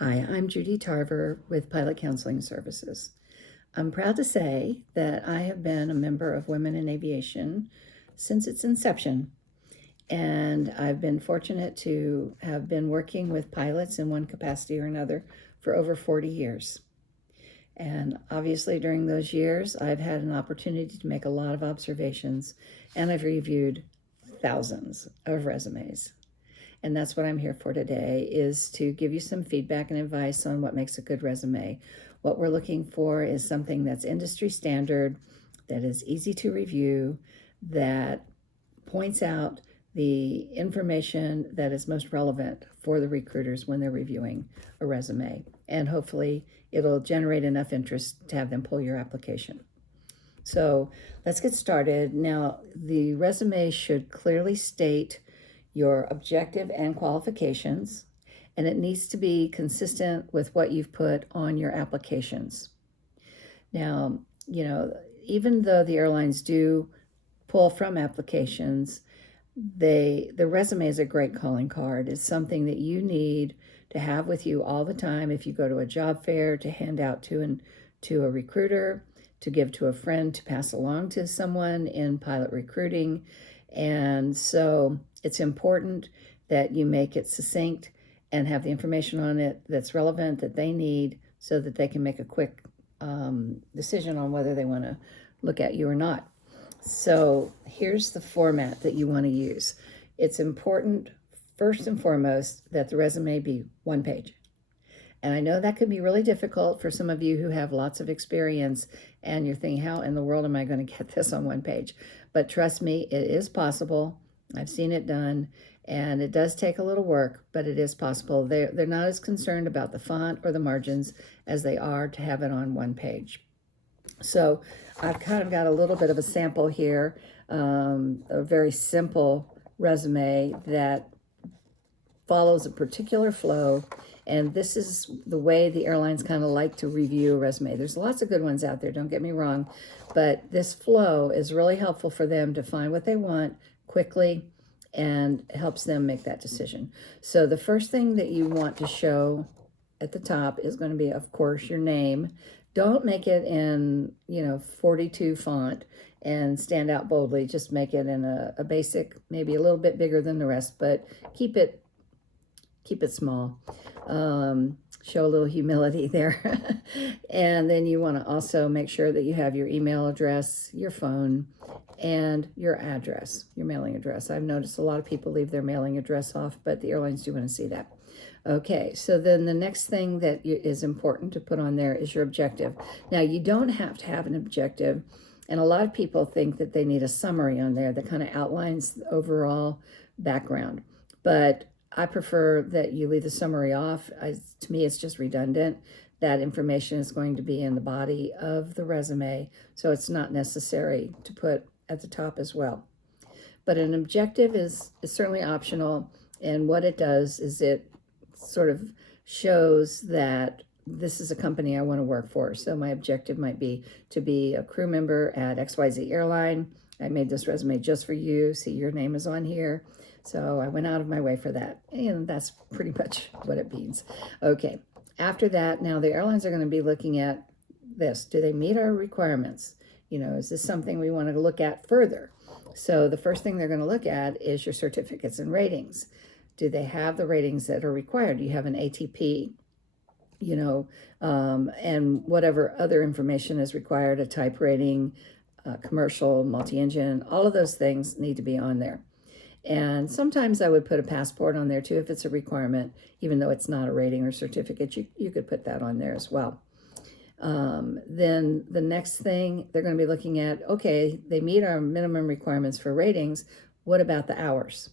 Hi, I'm Judy Tarver with Pilot Counseling Services. I'm proud to say that I have been a member of Women in Aviation since its inception, and I've been fortunate to have been working with pilots in one capacity or another for over 40 years. And obviously, during those years, I've had an opportunity to make a lot of observations, and I've reviewed thousands of resumes. And that's what I'm here for today, is to give you some feedback and advice on what makes a good resume. What we're looking for is something that's industry standard, that is easy to review, that points out the information that is most relevant for the recruiters when they're reviewing a resume. And hopefully it'll generate enough interest to have them pull your application. So let's get started. Now, the resume should clearly state your objective and qualifications, and it needs to be consistent with what you've put on your applications. Now, even though the airlines do pull from applications, the resume is a great calling card. It's something that you need to have with you all the time if you go to a job fair, to hand out to a recruiter, to give to a friend, to pass along to someone in pilot recruiting. And so it's important that you make it succinct and have the information on it that's relevant, that they need, so that they can make a quick decision on whether they want to look at you or not. So here's the format that you want to use. It's important, first and foremost, that the resume be one page. And I know that can be really difficult for some of you who have lots of experience and you're thinking, how in the world am I going to get this on one page? But trust me, it is possible. I've seen it done, and it does take a little work, but it is possible. They're not as concerned about the font or the margins as they are to have it on one page. So I've kind of got a little bit of a sample here, a very simple resume that follows a particular flow. And this is the way the airlines kind of like to review a resume. There's lots of good ones out there, don't get me wrong, but this flow is really helpful for them to find what they want quickly and helps them make that decision. So the first thing that you want to show at the top is going to be, of course, your name. Don't make it in, 42 font and stand out boldly. Just make it in a basic, maybe a little bit bigger than the rest, but keep it small. Show a little humility there. And then you want to also make sure that you have your email address, your phone, and your address, your mailing address. I've noticed a lot of people leave their mailing address off, but the airlines do want to see that. Okay, so then the next thing that is important to put on there is your objective. Now, you don't have to have an objective, and a lot of people think that they need a summary on there that kind of outlines the overall background. But I prefer that you leave the summary off. To me, it's just redundant. That information is going to be in the body of the resume, so it's not necessary to put at the top as well. But an objective is certainly optional, and what it does is it sort of shows that this is a company I want to work for. So my objective might be to be a crew member at XYZ airline. I made this resume just for you. See, your name is on here. So I went out of my way for that. And that's pretty much what it means. Okay. After that, now the airlines are going to be looking at this. Do they meet our requirements? Is this something we want to look at further? So the first thing they're going to look at is your certificates and ratings. Do they have the ratings that are required? Do you have an ATP? And whatever other information is required, a type rating, commercial, multi-engine, all of those things need to be on there. And sometimes I would put a passport on there too if it's a requirement, even though it's not a rating or certificate. You could put that on there as well. Then the next thing they're going to be looking at, okay, they meet our minimum requirements for ratings. What about the hours?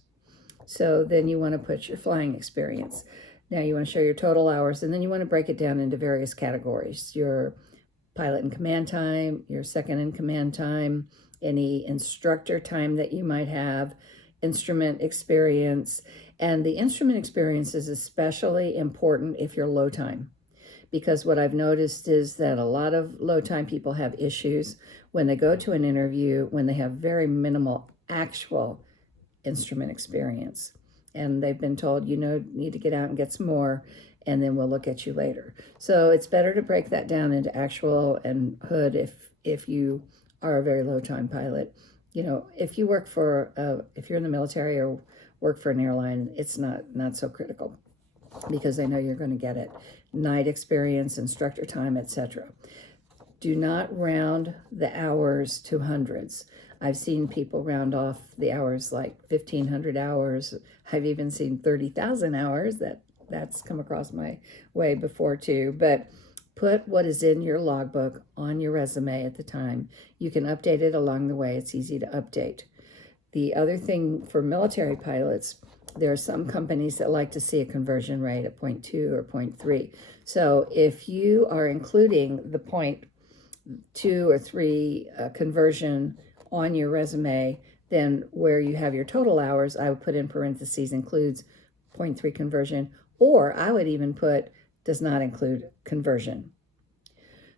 So then you want to put your flying experience. Now you want to show your total hours, and then you want to break it down into various categories. Your pilot in command time, your second in command time, any instructor time that you might have, instrument experience. And the instrument experience is especially important if you're low time, because what I've noticed is that a lot of low time people have issues when they go to an interview when they have very minimal actual instrument experience. and they've been told, need to get out and get some more, and then we'll look at you later. So it's better to break that down into actual and hood if you are a very low time pilot. If you work if you're in the military or work for an airline, it's not so critical because they know you're going to get it. Night experience, instructor time, etc. Do not round the hours to hundreds. I've seen people round off the hours like 1,500 hours. I've even seen 30,000 hours. That's come across my way before too. But put what is in your logbook on your resume at the time. You can update it along the way. It's easy to update. The other thing for military pilots, there are some companies that like to see a conversion rate at 0.2 or 0.3. So if you are including the 0.2 or 3 conversion on your resume, then where you have your total hours, I would put in parentheses includes 0.3 conversion, or I would even put does not include conversion.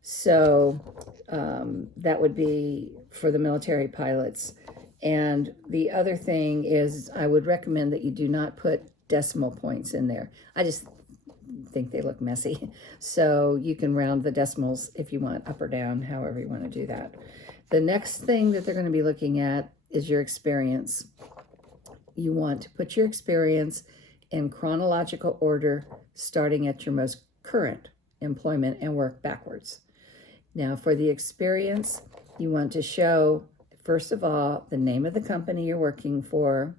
So that would be for the military pilots. And the other thing is I would recommend that you do not put decimal points in there. I just think they look messy. So you can round the decimals if you want, up or down, however you want to do that. The next thing that they're going to be looking at is your experience. You want to put your experience in chronological order, starting at your most current employment and work backwards. Now, for the experience, you want to show, first of all, the name of the company you're working for,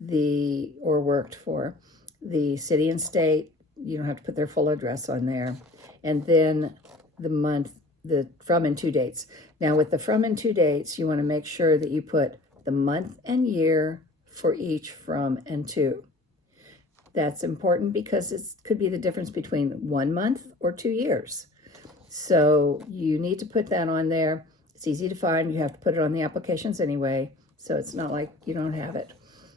or worked for, the city and state. You don't have to put their full address on there. And then the month, the from and to dates. Now, with the from and to dates, you want to make sure that you put the month and year for each from and to. That's important because it could be the difference between 1 month or 2 years. So you need to put that on there. It's easy to find. You have to put it on the applications anyway, so it's not like you don't have it.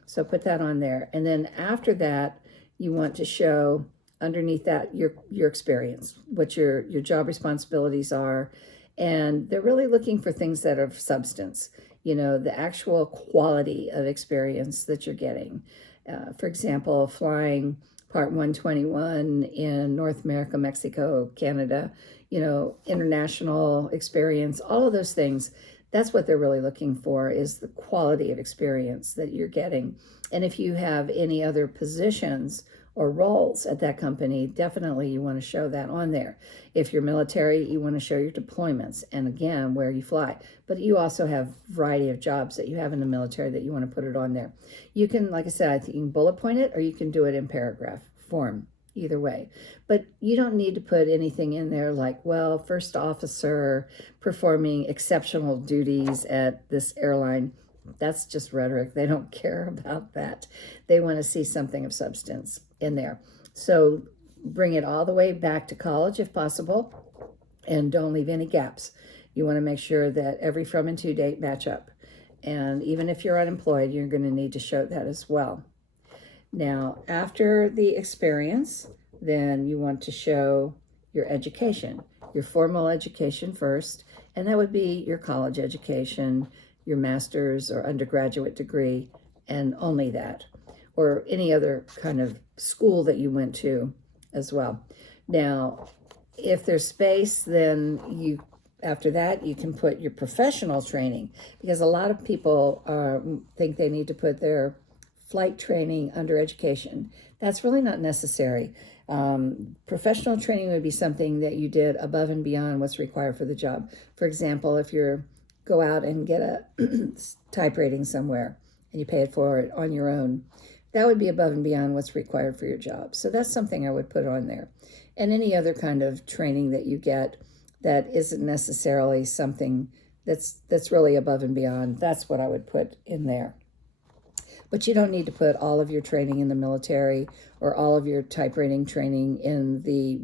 So put that on there. And then after that, you want to show underneath that your experience, what your job responsibilities are. And they're really looking for things that are of substance, the actual quality of experience that you're getting. For example, flying Part 121 in North America, Mexico, Canada, international experience, all of those things. That's what they're really looking for, is the quality of experience that you're getting. And if you have any other positions or roles at that company, definitely you want to show that on there. If you're military, you want to show your deployments and again, where you fly. But you also have a variety of jobs that you have in the military that you want to put it on there. You can, like I said, I think you can bullet point it or you can do it in paragraph form, either way. But you don't need to put anything in there like, well, first officer performing exceptional duties at this airline. That's just rhetoric. They don't care about that. They want to see something of substance in there. So bring it all the way back to college if possible, and don't leave any gaps. You want to make sure that every from and to date match up. And even if you're unemployed, you're going to need to show that as well. Now, after the experience, then you want to show your education, your formal education first, and that would be your college education, your master's or undergraduate degree, and only that, or any other kind of school that you went to as well. Now, if there's space, then after that, you can put your professional training, because a lot of people think they need to put their flight training under education. That's really not necessary. Professional training would be something that you did above and beyond what's required for the job. For example, if you go out and get a type rating somewhere and you pay it for it on your own, that would be above and beyond what's required for your job. So that's something I would put on there. And any other kind of training that you get that isn't necessarily something that's really above and beyond, that's what I would put in there. But you don't need to put all of your training in the military or all of your type rating training in the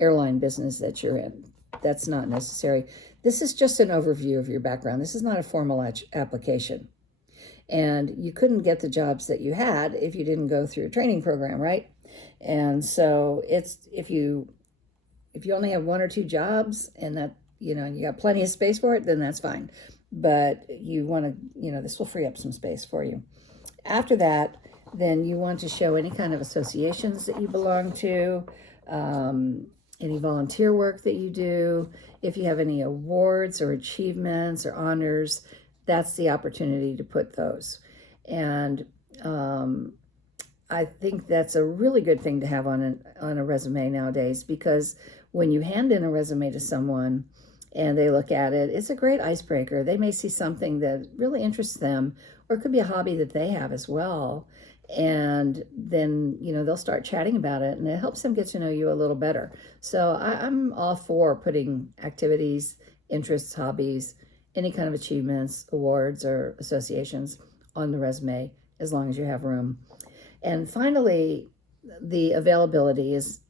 airline business that you're in. That's not necessary. This is just an overview of your background. This is not a formal application. And you couldn't get the jobs that you had if you didn't go through a training program, right? And so it's if you only have 1 or 2 jobs and that, you got plenty of space for it, then that's fine. But you want to, this will free up some space for you. After that, then you want to show any kind of associations that you belong to, any volunteer work that you do. If you have any awards or achievements or honors, that's the opportunity to put those. And I think that's a really good thing to have on a resume nowadays, because when you hand in a resume to someone and they look at it, it's a great icebreaker. They may see something that really interests them, or it could be a hobby that they have as well. And then, they'll start chatting about it, and it helps them get to know you a little better. So I'm all for putting activities, interests, hobbies, any kind of achievements, awards, or associations on the resume, as long as you have room. And finally, the availability is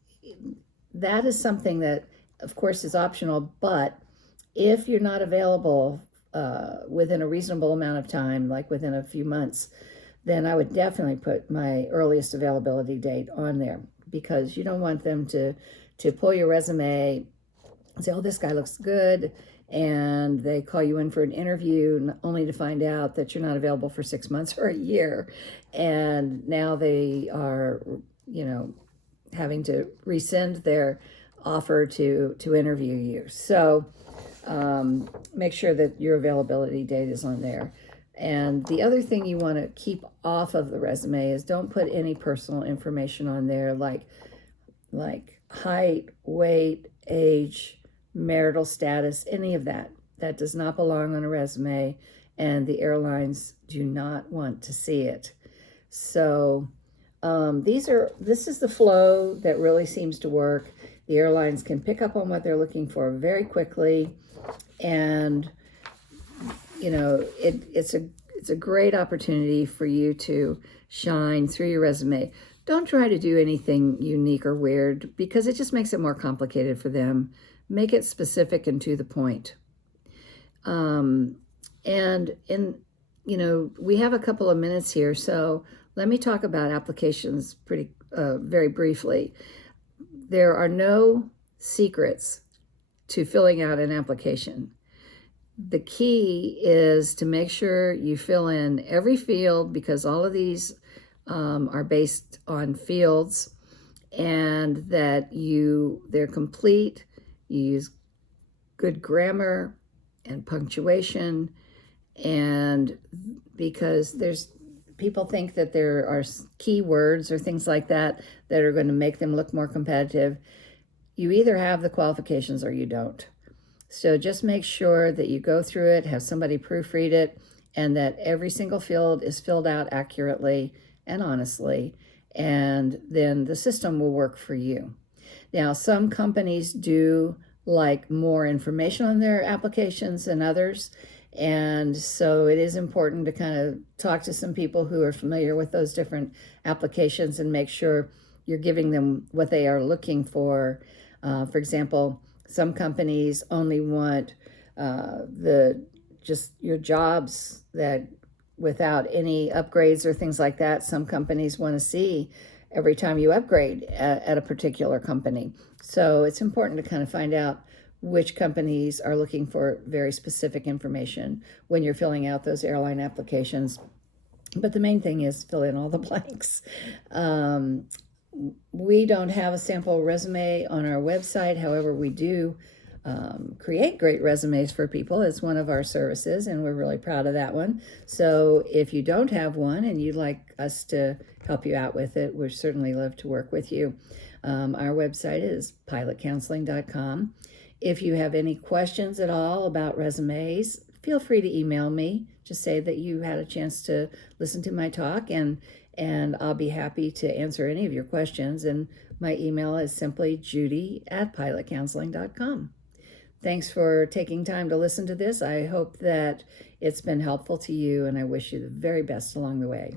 something that, of course, is optional, but if you're not available within a reasonable amount of time, like within a few months, then I would definitely put my earliest availability date on there, because you don't want them to pull your resume and say, oh, this guy looks good, and they call you in for an interview only to find out that you're not available for 6 months or a year, and now they are, having to rescind their offer to interview you. So make sure that your availability date is on there. And the other thing you want to keep off of the resume is don't put any personal information on there, like height, weight, age, marital status, any of that. That does not belong on a resume, and the airlines do not want to see it. So this is the flow that really seems to work. The airlines can pick up on what they're looking for very quickly, and it's a great opportunity for you to shine through your resume. Don't try to do anything unique or weird, because it just makes it more complicated for them. Make it specific and to the point. We have a couple of minutes here, so let me talk about applications very briefly. There are no secrets to filling out an application. The key is to make sure you fill in every field, because all of these are based on fields, and that they're complete. You use good grammar and punctuation, and because people think that there are keywords or things like that are going to make them look more competitive. You either have the qualifications or you don't. So just make sure that you go through it, have somebody proofread it, and that every single field is filled out accurately and honestly, and then the system will work for you. Now, some companies do like more information on their applications than others, and so it is important to kind of talk to some people who are familiar with those different applications and make sure you're giving them what they are looking for. For example, some companies only want just your jobs that without any upgrades or things like that. Some companies want to see every time you upgrade at a particular company. So it's important to kind of find out which companies are looking for very specific information when you're filling out those airline applications. But the main thing is fill in all the blanks. We don't have a sample resume on our website. However, we do create great resumes for people. It's one of our services, and we're really proud of that one. So if you don't have one and you'd like us to help you out with it, we'd certainly love to work with you. Our website is pilotcounseling.com. If you have any questions at all about resumes, feel free to email me. Just say that you had a chance to listen to my talk, and I'll be happy to answer any of your questions. And my email is simply judy@pilotcounseling.com. Thanks for taking time to listen to this. I hope that it's been helpful to you, and I wish you the very best along the way.